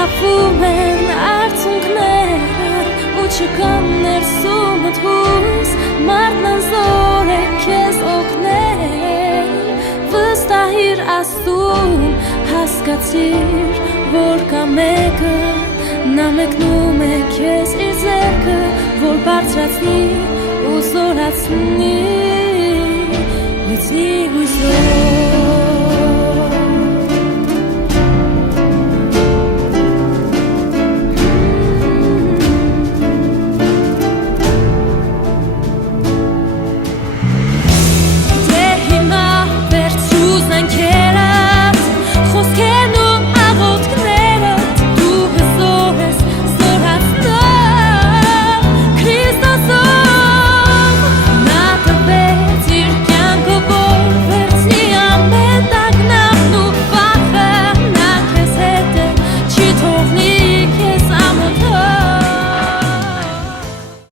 թափում են արցունքները ու չկան ներսումդ հույս մարդն զոր է քեզ օգնել վստահիր Աստծուն հասկացիր որ կա մեկը նա մեկնում է քեզ իր ձեռքը որ բարձրացնի ու զորացնի լցնի հույսով